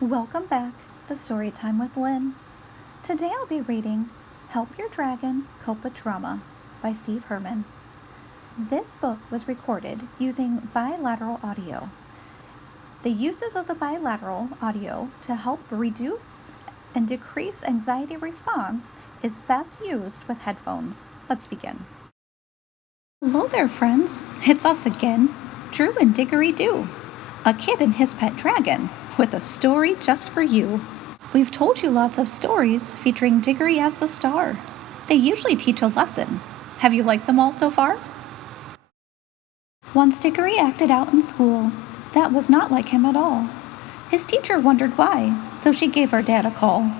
Welcome back to Storytime with Lynn. Today I'll be reading Help Your Dragon Cope with Trauma by Steve Herman. This book was recorded using bilateral audio. The uses of the bilateral audio to help reduce and decrease anxiety response is best used with headphones. Let's begin. Hello there, friends. It's us again, Drew and Diggory-Doo, a kid and his pet dragon, with a story just for you. We've told you lots of stories featuring Diggory as the star. They usually teach a lesson. Have you liked them all so far? Once Diggory acted out in school that was not like him at all. His teacher wondered why, so she gave our dad a call.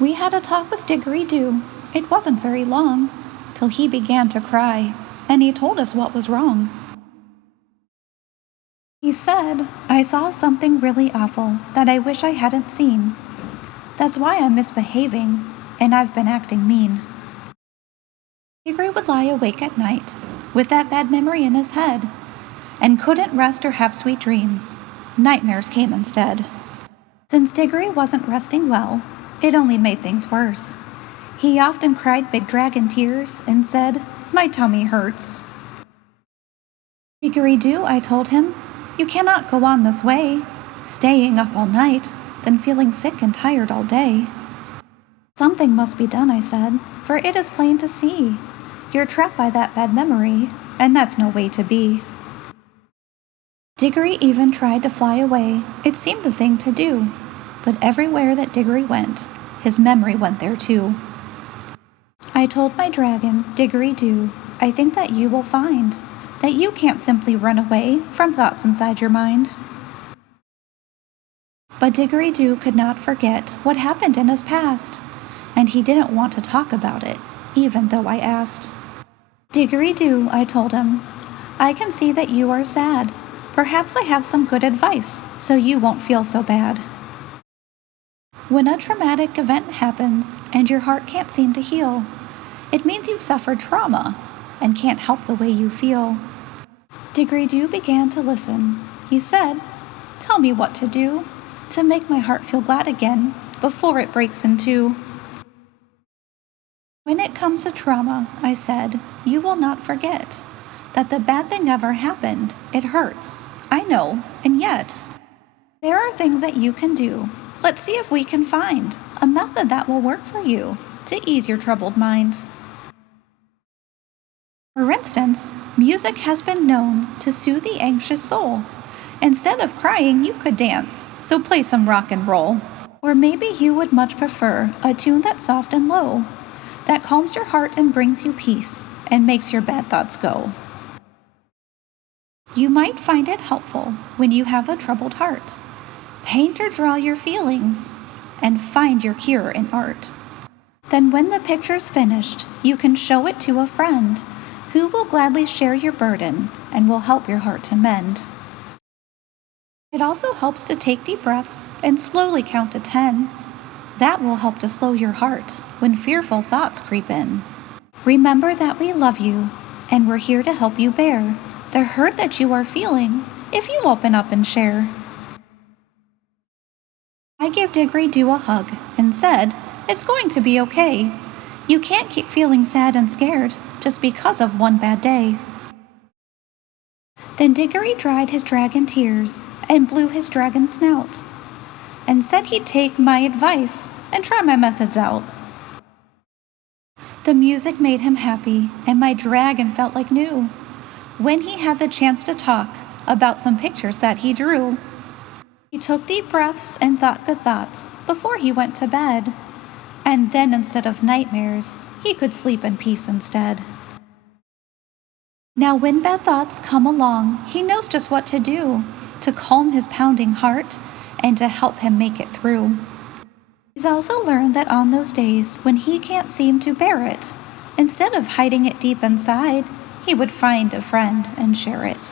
We had a talk with Diggory-Doo. It wasn't very long, till he began to cry, and he told us what was wrong. He said, "I saw something really awful that I wish I hadn't seen. That's why I'm misbehaving, and I've been acting mean." Diggory would lie awake at night, with that bad memory in his head, and couldn't rest or have sweet dreams. Nightmares came instead. Since Diggory wasn't resting well, it only made things worse. He often cried big dragon tears and said, "My tummy hurts." "Diggory-Doo," I told him, "you cannot go on this way, staying up all night, then feeling sick and tired all day." "Something must be done," I said, "for it is plain to see. You're trapped by that bad memory, and that's no way to be." Diggory even tried to fly away. It seemed the thing to do. But everywhere that Diggory went, his memory went there too. I told my dragon, Diggory-Doo, "I think that you will find that you can't simply run away from thoughts inside your mind." But Diggory-Doo could not forget what happened in his past, and he didn't want to talk about it, even though I asked. "Diggory-Doo," I told him, "I can see that you are sad. Perhaps I have some good advice, so you won't feel so bad. When a traumatic event happens and your heart can't seem to heal, it means you've suffered trauma and can't help the way you feel." Diggory-Doo began to listen. He said, "Tell me what to do to make my heart feel glad again before it breaks in two." "When it comes to trauma," I said, "you will not forget that the bad thing ever happened. It hurts, I know, and yet there are things that you can do. Let's see if we can find a method that will work for you to ease your troubled mind. For instance, music has been known to soothe the anxious soul. Instead of crying, you could dance, so play some rock and roll. Or maybe you would much prefer a tune that's soft and low, that calms your heart and brings you peace, and makes your bad thoughts go. You might find it helpful when you have a troubled heart. Paint or draw your feelings, and find your cure in art. Then when the picture's finished, you can show it to a friend who will gladly share your burden and will help your heart to mend. It also helps to take deep breaths and slowly count to 10. That will help to slow your heart when fearful thoughts creep in. Remember that we love you, and we're here to help you bear the hurt that you are feeling if you open up and share." I gave Diggory-Doo a hug and said, "It's going to be okay. You can't keep feeling sad and scared just because of one bad day." Then Diggory dried his dragon tears and blew his dragon snout, and said he'd take my advice and try my methods out. The music made him happy, and my dragon felt like new when he had the chance to talk about some pictures that he drew. He took deep breaths and thought good thoughts before he went to bed, and then instead of nightmares, he could sleep in peace instead. Now when bad thoughts come along, he knows just what to do to calm his pounding heart and to help him make it through. He's also learned that on those days when he can't seem to bear it, instead of hiding it deep inside, he would find a friend and share it.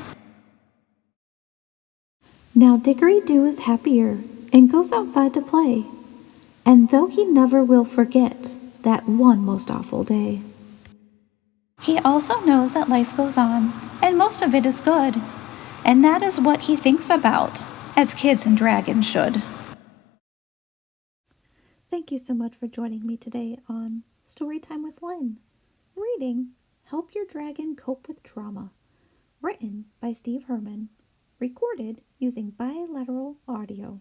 Now Diggory-Doo is happier and goes outside to play, and though he never will forget that one most awful day. He also knows that life goes on, and most of it is good, and that is what he thinks about, as kids and dragons should. Thank you so much for joining me today on Storytime with Lynn. Reading Help Your Dragon Cope with Trauma. Written by Steve Herman. Recorded using Bilateral audio.